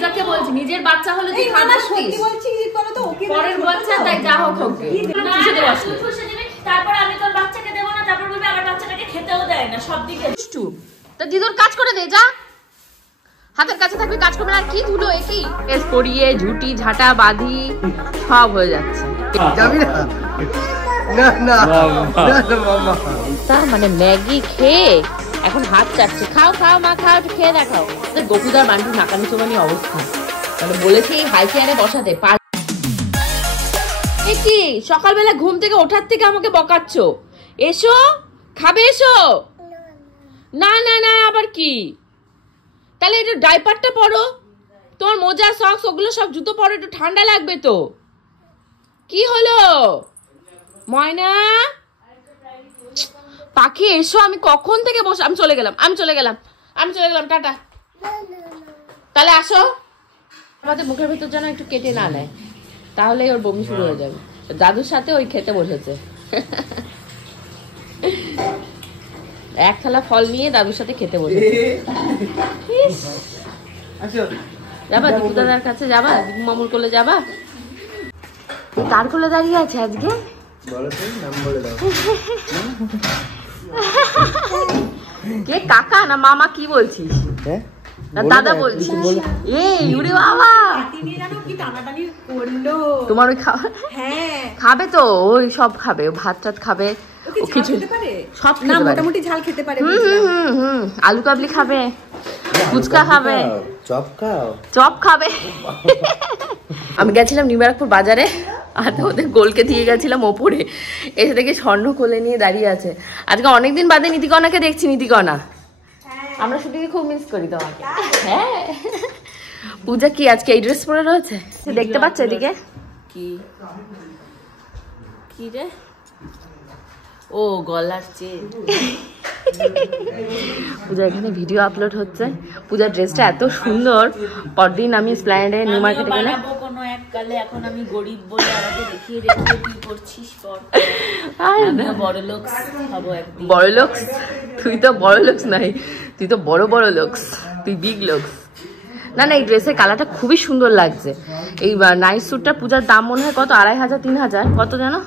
পূজাকে বলছি নিজের বাচ্চা হলে তুই খানা সত্যি বলছি জিদ করো তো ওকে পরের বাচ্চা তাই যা হোক হোক খুশিতে বসে খুশি দিবি তারপর আমি তোর বাচ্চাকে দেব না তারপর বলবি আমার বাচ্চাটাকে খেতেও দেয় না সব দিকে দুষ্টু তা দিদুর কাজ করে দে যা হাতের কাছে থাকবি কাজ করবে আর কি ধুলো একই এস পরিয়ে ঝুটি ঝাঁটা বাঁধি সব হয়ে যাচ্ছে যাবি না না না না মামা তার মানে ম্যাগি খেয়ে এখন হাত চাটছে খাও খাও মা খাও একটু খেয়ে দেখাও গোকুদার বান্টু নাকানি চোবানি অবস্থা মানে বলেছি হাই চেয়ারে বসাতে কি সকালবেলা ঘুম থেকে ওঠার থেকে আমাকে বকাচ্ছ এসো খাবে এসো না না না আবার কি তাহলে একটু ডাইপারটা পরো তোমার মোজা সক্স ওগুলো সব জুতো পরো একটু ঠান্ডা লাগবে তো কি হলো ময়না পাখি এসো আমি কখন থেকে বসে আমি চলে গেলাম টাটা তাহলে আসো আমাদের মুখের ভিতর যেন একটু কেটে না নেয় তাহলে ওর বমি শুরু হয়ে যাবে দাদুর সাথে ওই খেতে বসেছে এক থালা ফল নিয়ে দাদুর সাথে খেতে বসেছে যাবা দীপু দাদার কাছে যাবা দীপু মামুর কোলে যাবা কার কোলে দাঁড়িয়ে আছে আজকে কে কাকা না মামা কি বলছিস দাদা বলছিস বাবা তোমার ওই খাবে তো ওই সব খাবে ভাত টাত খাবে সব মোটামুটি ঝাল খেতে পারে আলু কাবলি খাবে ফুচকা খাবে চপ খাবে আমি গেছিলাম নিউবারকপুর বাজারে আর ওদের গোলকে দিয়ে গেছিলাম ওপরে এসে দেখে স্বর্ণ কোলে নিয়ে দাঁড়িয়ে আছে আজকে অনেকদিন বাদে নীতিকণাকে দেখছি নীতিকণা আমরা শুটিংয়ে খুব মিস করি তোমাকে হ্যাঁ পূজা কি আজকে এই ড্রেস পরে রয়েছে দেখতে পাচ্ছ এদিকে কি কি রে ও গলার চেন পূজা এখানে ভিডিও আপলোড হচ্ছে পূজার ড্রেসটা এত সুন্দর পরদিন আমি স্প্ল্যানেডে নিউ মার্কেটে গেলে কোনো এক কালে এখন আমি গরিব বলে আমাকে দেখিয়ে রেখে কি করছিস পর আমি বড় লোক হব একদিন বড় লোক তুই তো বড় লোক নাই তুই তো বড় বড় লোক তুই বিগ লোক না না এই ড্রেসের কালারটা খুবই সুন্দর লাগছে এই নাইট স্যুটটার পূজার দাম মনে হয় কত 2500 3000 কত জানো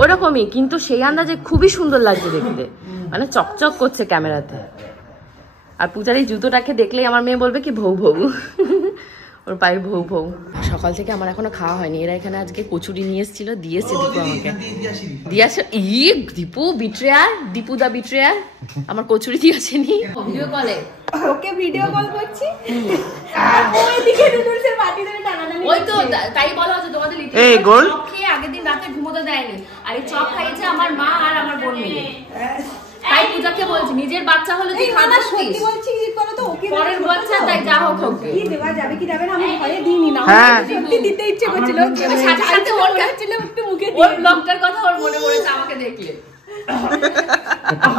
ওরকমই কিন্তু সেই আন্দাজে খুবই সুন্দর লাগছে দেখতে মানে চকচক করছে ক্যামেরাতে আর পূজার এই জুতোটাকে দেখলেই আমার মেয়ে বলবে কি ভৌ ভৌ ওর পায়ের ভৌ ভৌ সকাল থেকে আমার এখনো খাওয়া হয়নি এরা এখানে আজকে কচুরি নিয়ে এসেছিল দিয়েছে দীপু আমাকে দিয়ে আসে দীপু বিট্রেয়ার দীপু দা বিট্রেয়ার আমার কচুরি দিয়ে আসেনি ভিডিও কলে ওকে ভিডিও কল করছি আর ওইদিকে নুডলসের বাটি ধরে টানাটানি ওই তো তাই বলা হচ্ছে তোমাদের লিটিল এই গোল খেয়ে আগের দিন রাতে ঘুমোতে দেয়নি আর এই চপ খাইয়েছে আমার মা আর আমার বোন মিলে তাই পূজাকে বলছি নিজের বাচ্চা হলে তুই খানা সত্যি বলছি জিদ করো তো ওকে পরের বাচ্চা তাই যা হোক হোক কি দেওয়া যাবে কি যাবে না আমি ভয়ে দিইনি না সত্যি দিতে ইচ্ছে করছিল সাথে সাথে ওর কাছিল একটু মুখে দিয়ে ওর ব্লগটার কথা ওর মনে পড়েছে আমাকে দেখলে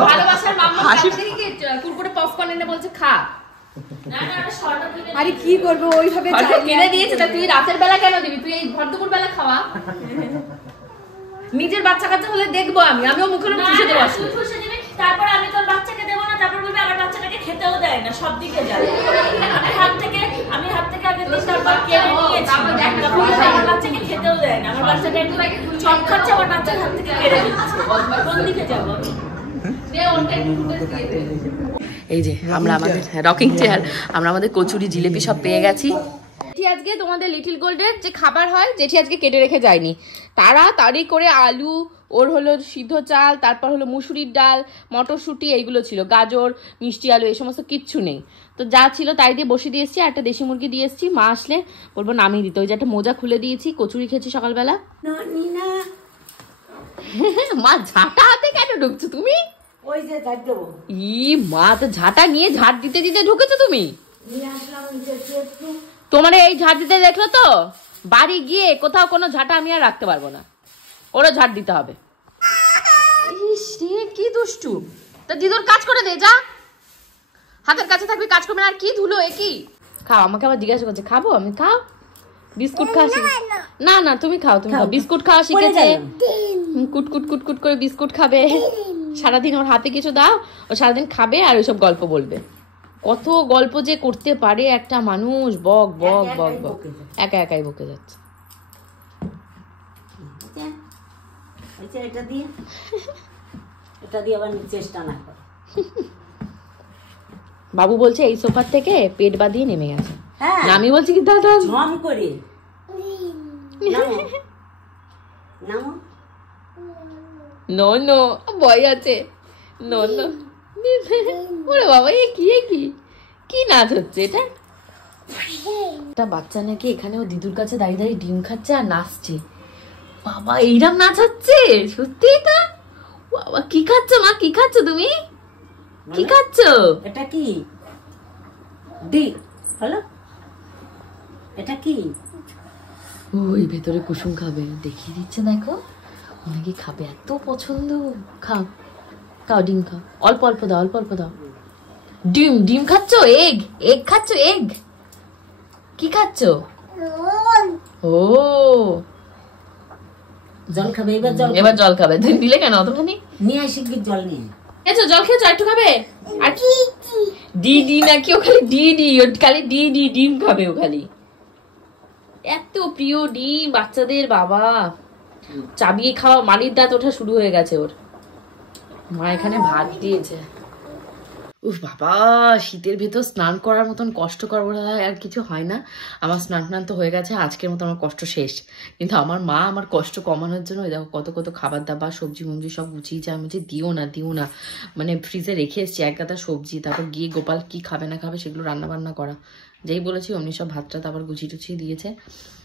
ভালোবাসার মাম্মা কাছে কি কুরকুরে পপকর্ন এনে বলছে খা না না এটা শর্ট কিনে আরে কি করব ওইভাবে চাই কিনে দিয়েছে তা তুই রাতের বেলা কেন দিবি তুই এই ভরদুপুর বেলা খাওয়া নিজের বাচ্চা কাছে হলে দেখবো আমিও মুখের উপর খুশি দেব তুই খুশি দিবি তারপর আমি তোর বাচ্চাকে দেব না তারপর বলবি আমার বাচ্চাটাকে খেতেও দেয় না সব দিকে যায় আমি হাত থেকে আগে দিনটা কেড়ে নিয়েছি আমার বাচ্চাকে খেতেও দেয় না আমার বাচ্চাটা একটু চপ খাচ্ছে আমার বাচ্চার হাত থেকে কেড়ে নিচ্ছে কোন দিকে যাব এই যে আমরা আমাদের রকিং চেয়ার আমরা আমাদের কচুরি জিলেপি সব পেয়ে গেছি জেঠি আজকে তোমাদের লিটল গোল্ডের যে খাবার হয় জেঠি আজকে কেটে রেখে যায়নি তাড়াতাড়ি করে আলু ওর হলো সিদ্ধ চাল তারপর হলো মুসুরির ডাল মটরশুঁটি এইগুলো ছিল গাজর মিষ্টি আলু এই সমস্ত কিচ্ছু নেই তো যা ছিল তাই দিয়ে বসে দিয়ে এসেছি আর একটা দেশি মুরগি দিয়ে এসেছি মা আসলে বলবো নামিয়ে দিতে ওই যে একটা মোজা খুলে দিয়েছি কচুরি খেয়েছি সকালবেলা মা ঝাঁটা হাতে কেন ঢুকছো তুমি ওই যে ঝাঁট দেবো মা তো ঝাঁটা নিয়ে ঝাঁট দিতে দিতে ঢুকেছো তুমি তোমার এই ঝাঁট দিতে দেখলো তো বাড়ি গিয়ে কোথাও কোনো ঝাঁটা আমি আর রাখতে পারবো না ওরা ঝাঁট দিতে হবে কি দুষ্টু তা দিদুর কাজ করে দে যা হাতের কাছে থাকবি কাজ করবে আর কি ধুলো একই খাও আমাকে আবার জিজ্ঞাসা করছে খাবো আমি খাও বিস্কুট খাওয়া না না তুমি খাও বিস্কুট খাওয়া শিখেছে কুট কুট কুট কুট করে বিস্কুট খাবে সারাদিন ওর হাতে কিছু দাও ও সারাদিন খাবে আর ওইসব গল্প বলবে কত গল্প যে করতে পারে একটা মানুষ, বক বক বক বক, একা একাই বকে যাচ্ছে। বাবু বলছে এই সোফার থেকে পেট বাঁধিয়ে নেমে গেছে। আমি বলছি কি দাদা করে নো নো ভয় আছে, নো নো। ওরে বাবা, এ কি কি নাচ হচ্ছে এটা? একটা বাচ্চা নাকি এখানে ও দিদুর কাছে দাঁড়িয়ে দাঁড়িয়ে ডিম খাচ্ছে আর নাচছে। বাবা এইরকম নাচ হচ্ছে সত্যি? তো বাবা কি খাচ্ছ মা, কি খাচ্ছ তুমি, কি খাচ্ছ? এটা কি দি হলো, এটা কি? ওই ভেতরে কুসুম খাবে, দেখিয়ে দিচ্ছে দেখো, ওনাকে খাবে, এত পছন্দ। খাও খাও, ডিম খাও, অল্প অল্প দাও, অল্প অল্প দাও। ডিম খাচ্ছ? এগ খাচ্ছ? এগ কি খাচ্ছ? ও জল খাবে এবার জল খাবে। তুমি দিলে কেন অতখানি? নিয়ে আসি জল নিয়ে খেয়েছো, জল খেয়েছো, একটু খাবে? ডি নাকি ও খালি ডি ও খালি ডি ডিম খাবে ও খালি। এত প্রিয় ডিম বাচ্চাদের। বাবা চাবিয়ে খাওয়া, মালির দাঁত ওঠা শুরু হয়ে গেছে ওর। মা এখানে ভাত দিয়েছে। উফ বাবা, শীতের ভেতর স্নান করার মতন কষ্ট করার আর কিছু হয় না। আমার স্নান তো হয়ে গেছে, আজকের মতো আমার কষ্ট শেষ। কিন্তু আমার মা আমার কষ্ট কমানোর জন্য দেখো কত কত খাবার দাবার, সবজি মঞ্জি সব গুছিয়ে যায়। আমি বলছি দিও না, মানে ফ্রিজে রেখে এসছি এক গাদা সবজি। তারপর গিয়ে গোপাল কি খাবে না খাবে সেগুলো রান্না বান্না করা। যেই বলেছি অমনি সব ভাতটা তারপর গুছিয়ে টুছিয়ে দিয়েছে।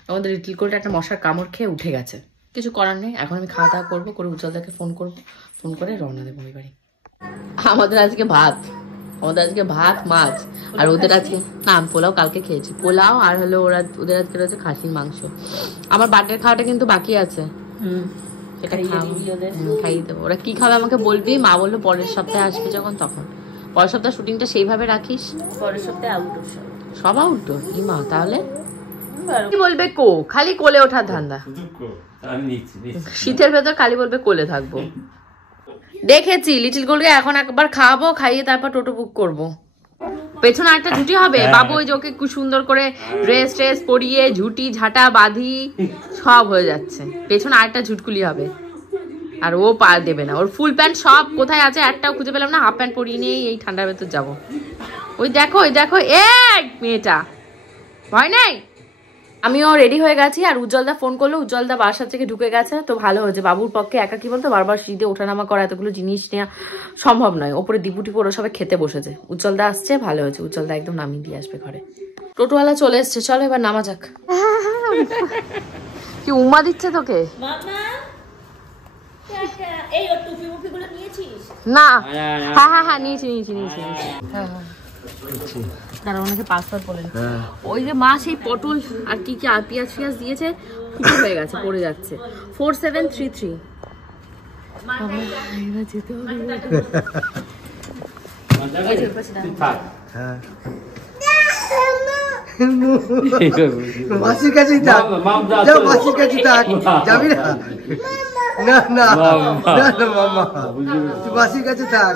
আমাদের লিটল কোলটা একটা মশার কামড় খেয়ে উঠে গেছে, কিছু করার নেই। এখন আমি খাওয়া দাওয়া করবো, করে উজ্জ্বলদাকে ফোন করে রওনা দেবো ওই বাড়ি। আমাদের আজকে ভাত মাছ, আর ওদের আজকে না, আমি পোলাও কালকে খেয়েছি, পোলাও আর হলো ওদের আজকে রয়েছে খাসির মাংস। আমার বার্থডে খাওয়াটা কিন্তু বাকি আছে, সেটা খাইয়ে দেবো। ওরা কি খাবে আমাকে বলবি। মা বললো পরের সপ্তাহে আসবি যখন, তখন। পরের সপ্তাহে শুটিংটা সেইভাবে রাখিস, পরের সপ্তাহে আউটডোর সব আউটডোর। কি মা তাহলে কি বলবে? খালি কোলে ওঠার ধান্দা। শীতের ভেতর খালি বলবে কোলে থাকবো। দেখেছি লিটল গোলকে এখন একবার খাওয়াবো, খাইয়ে তারপর টোটো বুক করবো। পেছনে একটা ঝুটি হবে, বাবু ওই যে ওকে খুব সুন্দর করে ড্রেস পরিয়ে ঝুটি ঝাঁটা বাঁধি সব হয়ে যাচ্ছে। পেছনে আরেকটা ঝুটকুলি হবে, আর ও পা দেবে না। ওর ফুল প্যান্ট সব কোথায় আছে একটাও খুঁজে পেলাম না। হাফ প্যান্ট পরিয়ে নিয়ে এই ঠান্ডার ভেতর যাবো। ওই দেখো এই মেয়েটা, ভয় নেই। আমিও রেডি হয়ে গেছি, আর উজ্জ্বলদা ফোন করলো। উজ্জ্বলদা বাসার থেকে ঢুকে গেছে, তো ভালো হয়েছে। বাবুর পক্ষে একা কি বলতো বারবার সিঁড়িতে ওঠানামা করা, এতগুলো জিনিস নেওয়া সম্ভব নয়। ওপরে দিপুটি ওরা সবাই খেতে বসেছে। উজ্জ্বলদা আসছে, ভালো হয়েছে। উজ্জ্বলদা একদম নামিয়ে দিয়ে আসবে ঘরে। টোটোওয়ালা চলে এসছে, চলো এবার নামা যাক। কি উম্মা দিচ্ছে তোকে? না হ্যাঁ নিয়েছি। হ্যাঁ তারা ওনাকে পাসওয়ার্ড বলেন। ওই যে মা সেই পটল আর কি পেঁয়াজ দিয়েছে, ফুটো হয়ে গেছে, পড়ে যাচ্ছে। 4733 মাসির কাছেই থাক, মাসির কাছে থাক, যাবি না? না না মামা, তুই মাসির কাছে থাক।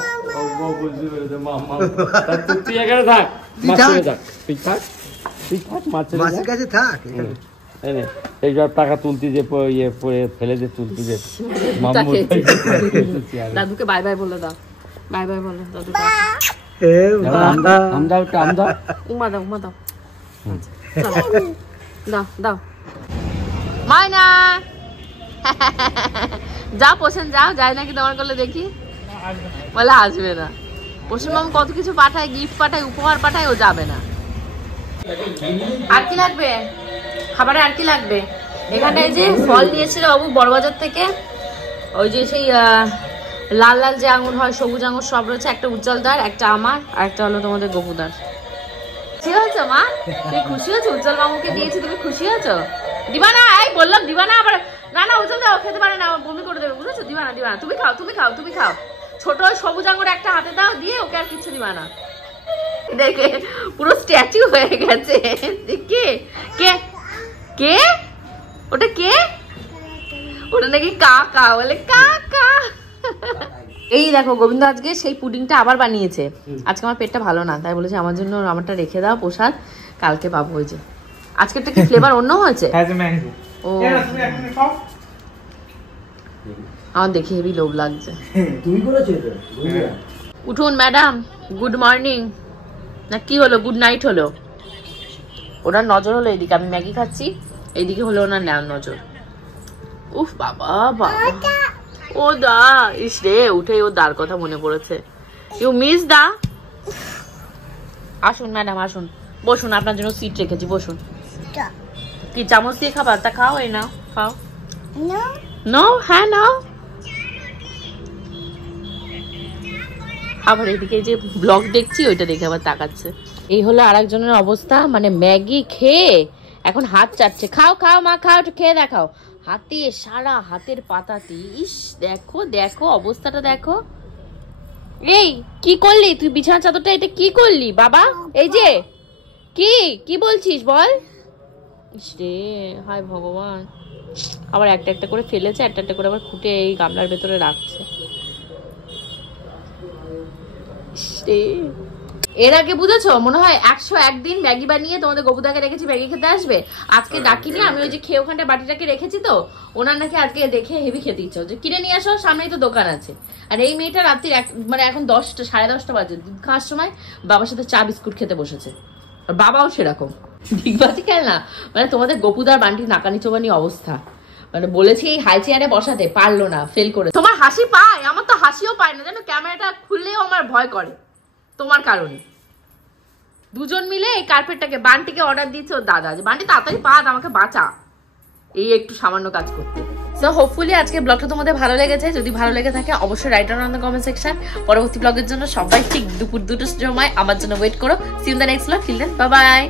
তুই এখানে থাক, মাসির কাছে থাক। এইবার টাকা তুলতি যে ফেলে যে তুলতি যে দাদুকে বাই বাই বলে দাও, বাই বাই বলো দাদুকে। উমা দাও দাও মায়না। যাও পোষণ যাও, যায় নাকি তোমার করলে দেখি। বলে আসবে না। পোষণ মামু কত কিছু পাঠায়, গিফট পাঠায়, উপহার পাঠায়, ও যাবে না। আর কি লাগবে খাবারে? আর কি লাগবে? এখানে যে ফল নিয়েছিল বাবু বড়বাজার থেকে, ওই যে সেই লাল লাল যে আঙুর হয়, সবুজ আঙুর সব রয়েছে। একটা উজ্জ্বলদার, একটা আমার, আর একটা হলো তোমাদের গপুদার। খুশি হয়েছো মা? তুমি খুশি হয়েছো? উজ্জ্বল মামুকে দিয়েছি, তুমি খুশি হয়েছো? দিবা না? এই বললাম দিবা না। আবার না উজ্জ্বল দাও, খেতে পারে না, বমি করে দেবে, বুঝেছো? দিবা না। তুমি খাও। ছোট সবুজ আঙুর একটা হাতে দাও, দিয়ে ওকে আর কিছু দিবা না। দেখে পুরো স্ট্যাচু হয়ে গেছে। কে কে কে ওটা? কে ওটা? নাকি কাকা বলে, কাকা। এই দেখো গোবিন্দ আজকে সেই পুডিংটা আবার বানিয়েছে। আজকে আমার পেটটা ভালো না, তাই বলেছে আমার জন্য আমারটা রেখে দাও প্রসাদ, কালকে পাবো। ওই যে আজকেরটা কি ফ্লেভার অন্য হয়েছে? ও আমার দেখে হেভি লোভ লাগছে। উঠুন ম্যাডাম, গুড মর্নিং না কি হলো, গুড নাইট হলো? ওনার নজর হলো এইদিকে, আমি ম্যাগি খাচ্ছি, এইদিকে হলো ওনার নজর। উফ বাবা বাবা, ও দা ইস রে, উঠে ও দার কথা মনে পড়েছে। ইউ মিস দা। আসুন ম্যাডাম আসুন, বসুন, আপনার জন্য সিট রেখেছি, বসুন। কি চামচ দিয়ে খাবার? তা খাও, এই নাও খাও। নো, হ্যাঁ নাও। আবার এদিকে যে ব্লগ দেখছি ওইটা দেখে আবার তাকাচ্ছে। এই হলো আরেকজনের অবস্থা, মানে ম্যাগি খেয়ে এখন হাত চাটছে। খাও খাও মা খাও, একটু খেয়ে দেখাও। হাতে সারা হাতের পাতাতে, ইস দেখো দেখো অবস্থাটা দেখো। এই কি করলি তুই? বিছানা চাদরটা এটা কি করলি বাবা? এই যে কি কি বলছিস বল। ইস রে, হায় ভগবান। আবার একটা একটা করে ফেলেছে, একটা একটা করে আবার খুঁটে এই গামলার ভেতরে রাখছে। এর আগে বুঝেছো, মনে হয় 101 দিন ম্যাগি বানিয়ে তোমাদের গপুদাকে রেখেছি ম্যাগি খেতে আসবে। আজকে ডাকিনি আমি, ওই যে খেয়ে ওখানটা বাটিটাকে রেখেছি তো, ওনার নাকি আজকে দেখে হেভি খেতে ইচ্ছা হচ্ছে। কিনে নিয়ে আসো, সামনেই তো দোকান আছে। আর এই মেয়েটা রাত্রি মানে এখন 10টা 10:30 বাজে, দুধ খাওয়ার সময় বাবার সাথে চা বিস্কুট খেতে বসেছে। আর বাবাও সেরকম ঠিকবাজি খেল না, মানে তোমাদের গপুদার বান্টি নাকানি চোবানি অবস্থা। মানে বলেছি এই হাই চেয়ারে বসাতে, পারলো না, ফেল করে। তোমার হাসি পায়, আমার তো হাসিও পায় না জানো, ক্যামেরাটা খুললেও আমার ভয় করে তোমার কারণে। দুজন মিলে এই কার্পেটটাকে, বান্টিকে অর্ডার দিয়েছে ওর দাদা, যে বান্টি তাড়াতাড়ি পাত, আমাকে বাঁচা এই একটু সামান্য কাজ করতে। সো হোপফুলি আজকে ব্লগটা তোমাদের ভালো লেগেছে। যদি ভালো লেগে থাকে অবশ্যই write down on the comment section. পরবর্তী ব্লগের জন্য সবাই ঠিক দুপুর 2টার সময় আমার জন্য ওয়েট করো। See you in the next blog. Till then bye by.